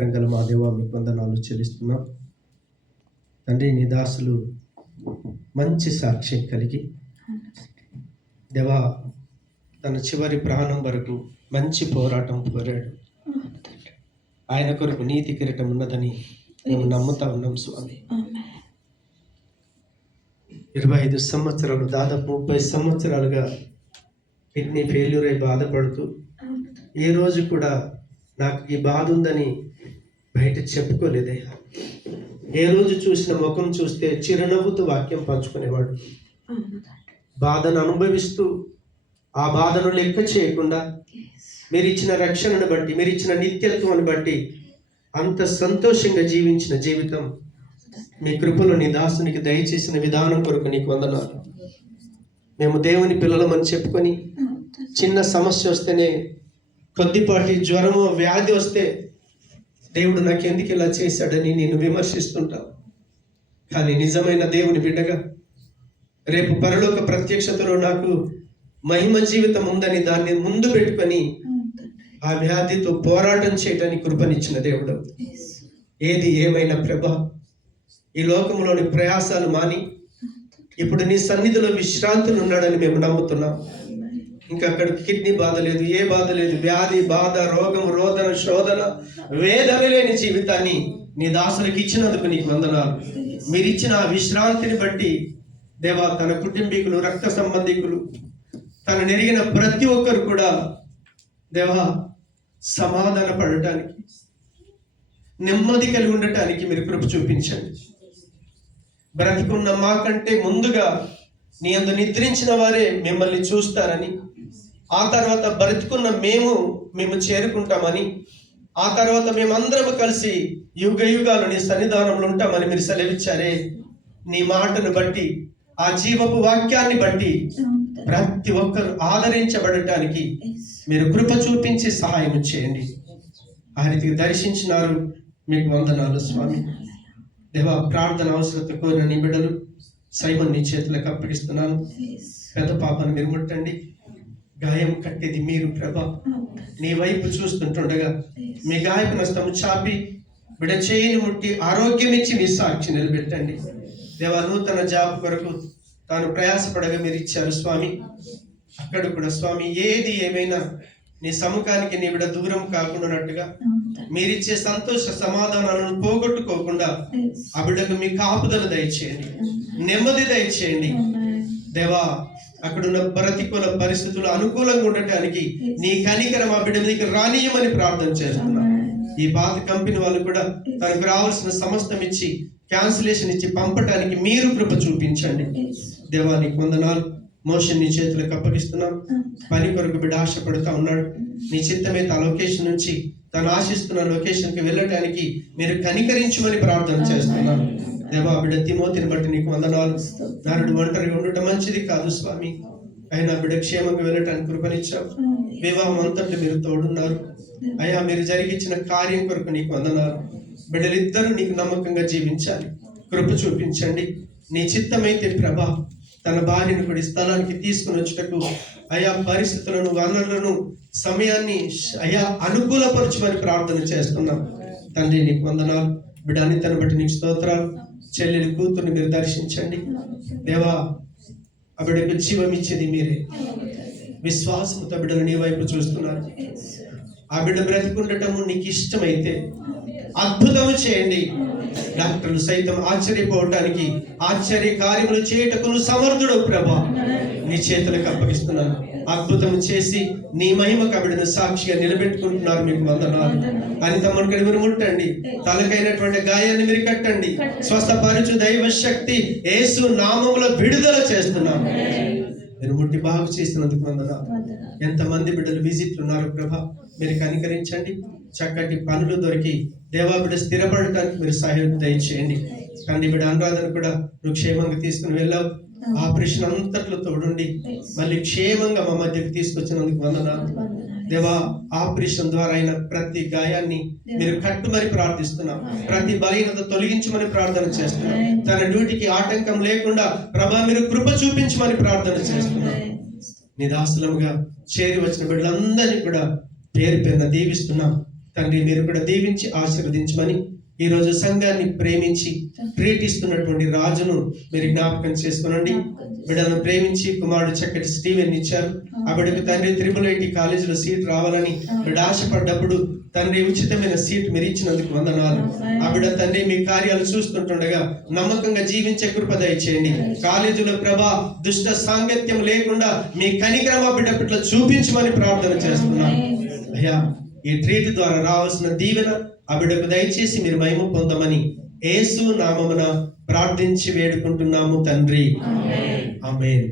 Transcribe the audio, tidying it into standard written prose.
కరంగల మా దేవ మీకు వందనాలు చెల్లిస్తున్నాం తండ్రి. నీ దాసులు మంచి సాక్ష్యం కలిగి దేవా తన చివరి ప్రాణం వరకు మంచి పోరాటం పోరాడు. ఆయన కొరకు నీతి కిరీటం ఉన్నదని మేము నమ్ముతా ఉన్నాం స్వామి. 25 సంవత్సరాలు, దాదాపు 30 సంవత్సరాలుగా కిడ్నీ ఫెయిల్యూర్ అయి బాధపడుతూ ఏ రోజు కూడా నాకు ఈ బాధ ఉందని బయట చెప్పుకోలేదయ్యా. ఏ రోజు చూసిన ముఖం చూస్తే చిరునవ్వుతూ వాక్యం పంచుకునేవాడు. బాధను అనుభవిస్తూ ఆ బాధను లెక్క చేయకుండా మీరు ఇచ్చిన రక్షణను బట్టి, మీరు ఇచ్చిన నిత్యత్వాన్ని బట్టి అంత సంతోషంగా జీవించిన జీవితం మీ కృపలో నీ దాసునికి దయచేసిన విధానం కొరకు నీకు వందనాలు. మేము దేవుని పిల్లలమని చెప్పుకొని చిన్న సమస్య వస్తేనే, కొద్దిపాటి జ్వరమో వ్యాధి వస్తే దేవుడు నాకెందుకు ఇలా చేశాడని నేను విమర్శిస్తుంటాను. కానీ నిజమైన దేవుని బిడ్డగా రేపు పరలోక ప్రత్యక్షతలో నాకు మహిమ జీవితం ఉందని దాన్ని ముందు పెట్టుకొని ఆ వ్యాధితో పోరాటం చేయడానికి కృపనిచ్చిన దేవుడు. ఏది ఏమైనా ప్రభా, ఈ లోకంలోని ప్రయాసాలు మాని ఇప్పుడు నీ సన్నిధిలో విశ్రాంతులు ఉన్నాడని మేము నమ్ముతున్నాం. ఇంకా అక్కడ కిడ్నీ బాధ లేదు, ఏ బాధ లేదు, వ్యాధి బాధ, రోగం, రోదన, శోధన, వేదన లేని జీవితాన్ని నీ దాసులకు ఇచ్చినందుకు నీకు వందనాలు. మీరిచ్చిన ఆ విశ్రాంతిని బట్టి దేవా, తన కుటుంబీకులు, రక్త సంబంధికులు, తను నెరిగిన ప్రతి ఒక్కరు కూడా దేవా సమాధాన పడటానికి, నెమ్మది కలిగి ఉండటానికి మీరు కృప చూపించండి. బ్రతికున్న మాకంటే ముందుగా నీ అందు నిద్రించిన వారే మిమ్మల్ని చూస్తారని, ఆ తర్వాత బ్రతికున్న మేము చేరుకుంటామని, ఆ తర్వాత మేమందరం కలిసి యుగ యుగాలు నీ సన్నిధానంలో ఉంటామని మీరు సెలవిచ్చారే. నీ మాటను బట్టి, ఆ జీవపు వాక్యాన్ని బట్టి ప్రతి ఒక్కరు ఆదరించబడటానికి మీరు కృప చూపించి సహాయం చేయండి. ఆ రీతికి దర్శించినారు, మీకు వందనాలు స్వామి. దేవా, ప్రార్థన అవసరత కోరిన నీ బిడ్డలు సైమన్ నీ చేతులకు అప్పగిస్తున్నాను. పెద్ద పాపను మీరు ముట్టండి. గాయం కట్టేది మీరు ప్రభా. నీ వైపు చూస్తుంటుండగా మీ గాయపు నష్టము చాపి బిడ్డ చేయిని ముట్టి ఆరోగ్యం ఇచ్చి మీ సాక్షి నిలబెట్టండి. దేవా, నూతన జాబ్ కొరకు తాను ప్రయాసపడగా మీరు ఇచ్చారు స్వామి. అక్కడ కూడా స్వామి ఏది ఏమైనా నీ సముఖానికి నీ బిడ్డ దూరం కాకుండానట్టుగా మీరిచ్చే సంతోష సమాధానాలను పోగొట్టుకోకుండా ఆ బిడ్డకు మీ కాపుదల దయచేయండి, నెమ్మది దయచేయండి. దేవా, అక్కడున్న ప్రతికూల పరిస్థితులు అనుకూలంగా ఉండటానికి నీ కనికరం ఆ బిడ్డ మీకు రానీయమని ప్రార్థన చేస్తున్నాం. ఈ బాధ కంపెనీ వాళ్ళు కూడా తనకు రావాల్సిన సమస్తం ఇచ్చి క్యాన్సిలేషన్ ఇచ్చి పంపటానికి మీరు కృప చూపించండి. దేవా, నీకు వందనాలు. మోషన్ నీ చేతులకు అప్పగిస్తున్నాం. పని కొరకు బిడ్డ ఆశపడుతూ ఉన్నాడు. నీ చిత్తమైతే ఆ లొకేషన్ నుంచి తను ఆశిస్తున్న లొకేషన్కి వెళ్ళటానికి మీరు కనికరించమని ప్రార్థన చేస్తున్నాను. దేవా, బిడ్డ తిమోతిని బట్టి నీకు వందనాలు. నారుడు ఒంటరిగా ఉండటం మంచిది కాదు స్వామి. అయినా బిడ్డ క్షేమంగా వెళ్ళటానికి కృపనిచ్చావు. వివాహం అంతటి మీరు తోడున్నారు. అయ్యా, మీరు జరిగించిన కార్యం కొరకు నీకు వందనాలు. బిడ్డలిద్దరూ నీకు నమ్మకంగా జీవించాలి, కృప చూపించండి. నీ చిత్తమైతే ప్రభా, తన భార్యను కూడా స్థలానికి తీసుకుని వచ్చటకు అయా పరిస్థితులను, వనరులను, సమయాన్ని అయా అనుకూలపరచమని ప్రార్థన చేస్తున్నాం. తండ్రి, నీకు వందనాలు. బిడ్డ అనితను బట్టి నీకు స్తోత్రాలు. చెల్లెలి కూతుర్ని మీరు దర్శించండి. దేవా, ఆ బిడ్డకు జీవం ఇచ్చేది మీరే. విశ్వాసంతో బిడ్డలు నీ వైపు చూస్తున్నారు. ఆ బిడ్డ బ్రతికుండటము నీకు ఇష్టమైతే అద్భుతము చేయండి. డాక్టర్లు సైతం ఆశ్చర్యపోవటానికి, ఆశ్చర్య కార్యములు చేయటకు సమర్థుడు ప్రభా. నీ చేతులకు అప్పగిస్తున్నాను. అద్భుతం చేసి నీ మహిమ కబడిన సాక్షిగా నిలబెట్టుకుంటున్నారు. మీకు వందనాలు. అని తమ్ముడికి మీరు ముట్టండి. తలకైనటువంటి గాయాన్ని మీరు కట్టండి. స్వస్థపరచు దైవ శక్తి యేసు నామములో విడుదల చేస్తున్నాను. మీరు ముట్టి బాగు చేసినందుకు వందనాలు. ఎంతమంది బిడ్డలు విజిట్లు ఉన్నారు ప్రభా, మీరు కనికరించండి. చక్కటి పనులు దొరికి దేవా బిడ్డ స్థిరపడటానికి మీరు సహాయం దయచేయండి. కానీ బిడ్డ అనురాధన కూడా నువ్వు క్షేమంగా తీసుకుని వెళ్ళావు. ఆపరేషన్ అంతట్లో తోడుండి మళ్ళీ క్షేమంగా మా మధ్యకి తీసుకొచ్చినందుకు వందనాలు. దేవా, ఆపరేషన్ ద్వారా అయిన ప్రతి గాయాన్ని మీరు కట్టుమని ప్రార్థిస్తున్నాం. ప్రతి బలహీనత తొలగించమని ప్రార్థన చేస్తున్నాం. తన డ్యూటీకి ఆటంకం లేకుండా ప్రభా మీరు కృప చూపించమని ప్రార్థన చేస్తున్నాం. నిదాసులముగా చేరి వచ్చిన బిడ్డలందరినీ కూడా పేరు పేరున దీవిస్తున్నాం. తండ్రి మీరు కూడా దీవించి ఆశీర్వదించమని, ఈరోజు సంఘాన్ని ప్రేమించి ట్రీట్ ఇస్తున్నటువంటి రాజును మీరు జ్ఞాపకం చేసుకోనండి. బిడ్డలను ప్రేమించి కుమారుడు చక్కటి స్టీవెన్ ఇచ్చారు. ఆ బిడ్డకు తండ్రి IIIT కాలేజీలో సీట్ రావాలని బిడ్డ ఆశపడ్డప్పుడు తండ్రి ఉచితమైన సీట్ మీరు ఇచ్చినందుకు వందనాలు. ఆ బిడ్డ తండ్రి మీ కార్యాలు చూస్తుంటుండగా నమ్మకంగా జీవించే కృప దయచేయండి. కాలేజీలో ప్రభా దుష్ట సాంగత్యం లేకుండా మీ కనికరమ బిడ్డ పట్ల చూపించమని ప్రార్థన చేస్తున్నాను. అయ్యా, ఈ ట్రీట్ ద్వారా రావాల్సిన దీవెన ఆ బిడ్డకు దయచేసి మీరు మహిమ పొందమని యేసు నామమున ప్రార్థించి వేడుకుంటున్నాము తండ్రి. ఆమేన్.